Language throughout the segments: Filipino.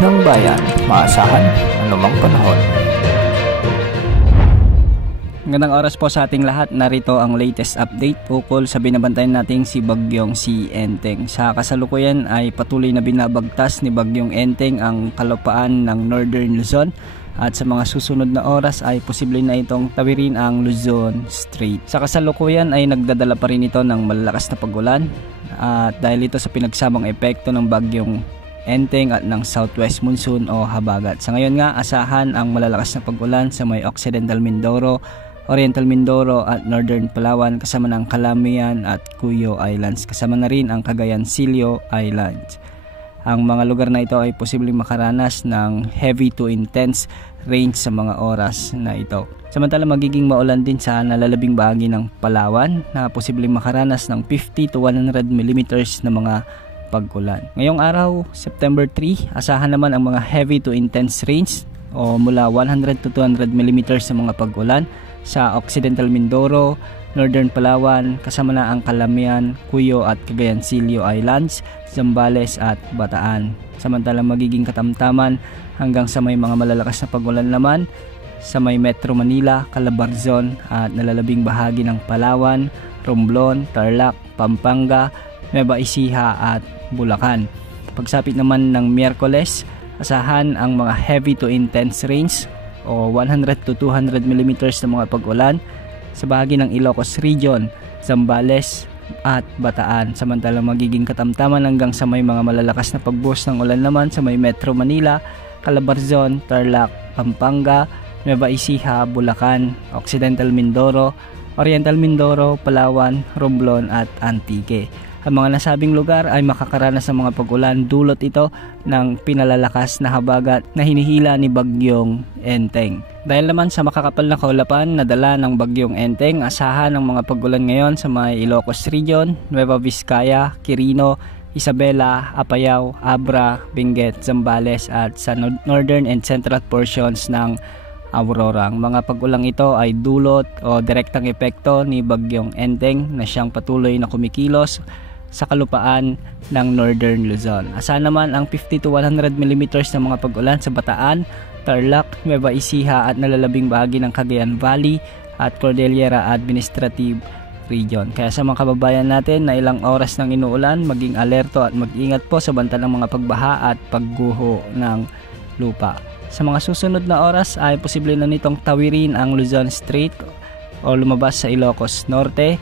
ng bayan, maasahan anumang panahon. Magandang oras po sa ating lahat. Narito ang latest update ukol sa binabantayan nating si Bagyong si Enteng. Sa kasalukuyan ay patuloy na binabagtas ni Bagyong Enteng ang kalupaan ng Northern Luzon. At sa mga susunod na oras ay posible na itong tawirin ang Luzon Strait. Sa kasalukuyan ay nagdadala pa rin ito ng malalakas na pag-ulan. At dahil ito sa pinagsamang epekto ng Bagyong Enteng at ng southwest monsoon o habagat. Sa ngayon nga, asahan ang malalakas na pag-ulan sa may Occidental Mindoro, Oriental Mindoro at Northern Palawan kasama ng Calamian at Cuyo Islands. Kasama na rin ang Cagayan Silio Islands. Ang mga lugar na ito ay posibleng makaranas ng heavy to intense rain sa mga oras na ito. Samantala magiging maulan din sa nalalabing bahagi ng Palawan na posibleng makaranas ng 50 to 100 mm na mga pag-ulan. Ngayong araw, September 3, asahan naman ang mga heavy to intense rains o mula 100 to 200 mm sa mga pag-ulan sa Occidental Mindoro, Northern Palawan, kasama na ang Calamian, Cuyo at Cagayan Silio Islands, Zambales at Bataan. Samantalang magiging katamtaman hanggang sa may mga malalakas na pag-ulan naman sa may Metro Manila, Calabarzon at nalalabing bahagi ng Palawan, Romblon, Tarlac, Pampanga, Nueva Ecija at Bulacan. Pagsapit naman ng Miyerkules, asahan ang mga heavy to intense rains o 100 to 200 mm na mga pag-ulan sa bahagi ng Ilocos Region, Zambales at Bataan. Samantalang magiging katamtaman hanggang sa may mga malalakas na pagbuhos ng ulan naman sa may Metro Manila, Calabarzon, Tarlac, Pampanga, Nueva Ecija, Bulacan, Occidental Mindoro, Oriental Mindoro, Palawan, Romblon at Antique. Ang mga nasabing lugar ay makakaranas ng mga pag-ulan, dulot ito ng pinalalakas na habagat na hinihila ni Bagyong Enteng. Dahil naman sa makakapal na kaulapan na dala ng Bagyong Enteng, asahan ng mga pag-ulan ngayon sa may Ilocos Region, Nueva Vizcaya, Quirino, Isabela, Apayao, Abra, Benguet, Zambales at sa northern and central portions ng Aurora. Ang mga pag-ulang ito ay dulot o direktang epekto ni Bagyong Enteng na siyang patuloy na kumikilos sa kalupaan ng Northern Luzon. Asahan naman ang 50 to 100 mm na mga pag-ulan sa Bataan, Tarlac, Nueva Ecija at nalalabing bahagi ng Cagayan Valley at Cordillera Administrative Region. Kaya sa mga kababayan natin na ilang oras nang inuulan, maging alerto at mag-ingat po sa banta ng mga pagbaha at pagguho ng lupa. Sa mga susunod na oras ay posible na nitong tawirin ang Luzon Strait o lumabas sa Ilocos Norte.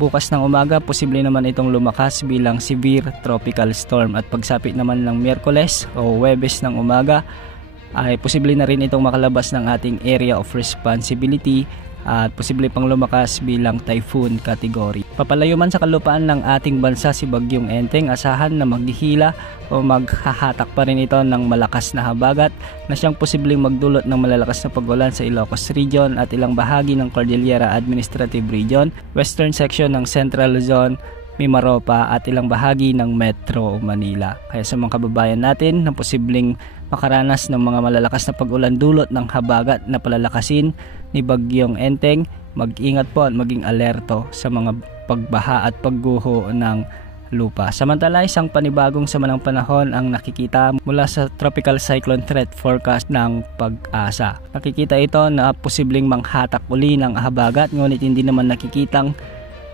Bukas ng umaga, posible naman itong lumakas bilang severe tropical storm at pagsapit naman ng Miyerkules o Huwebes ng umaga ay posible na rin itong makalabas ng ating area of responsibility at posible pang lumakas bilang typhoon category. Papalayo man sa kalupaan ng ating bansa si Bagyong Enteng, asahan na maghihila o maghahatak pa rin ito ng malakas na habagat na siyang posibleng magdulot ng malalakas na pag-ulan sa Ilocos Region at ilang bahagi ng Cordillera Administrative Region, western section ng Central Luzon, Mimaropa at ilang bahagi ng Metro Manila. Kaya sa mga kababayan natin na posibleng makaranas ng mga malalakas na pag-ulan dulot ng habagat na palalakasin ni Bagyong Enteng, mag-ingat po at maging alerto sa mga pagbaha at pagguho ng lupa. Samantala, isang panibagong sama ng panahon ang nakikita mula sa Tropical Cyclone Threat Forecast ng Pag-asa. Nakikita ito na posibleng manghatak uli ng habagat, ngunit hindi naman nakikitang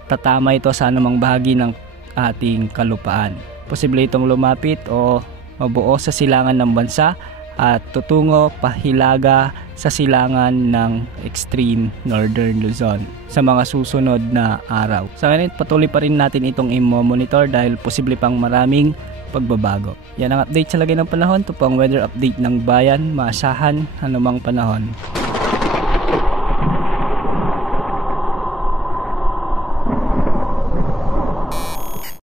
tatama ito sa anumang bahagi ng ating kalupaan. Posible itong lumapit o mabuo sa silangan ng bansa at tutungo pahilaga sa silangan ng extreme Northern Luzon sa mga susunod na araw. Sa ngayon, patuloy pa rin natin itong i-monitor dahil posible pang maraming pagbabago. Yan ang update sa lagay ng panahon. Ito po ang weather update ng bayan. Maasahan anumang panahon.